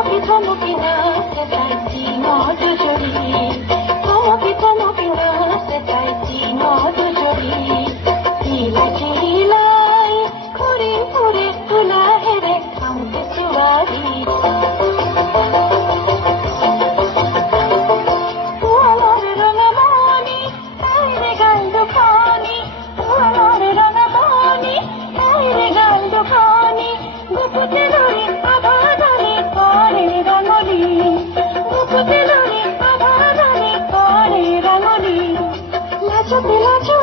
থমকি নাচতে চাইছি মধুচরী, থমকি নাচতে চাইছি মধুচরী। হিলাই হিলাই ঘুরে ঘুরে তুলা হেরে খামতে সুয়ারি। আমার রঙমণি তাইরে গাল দুখানি, আমার রঙমণি তাইরে গাল দুখানি। গুপুতে লড়ে আধারে করে রঙলি, গুপুতে লড়ে আধারে করে রঙলি। লাজতে লাজো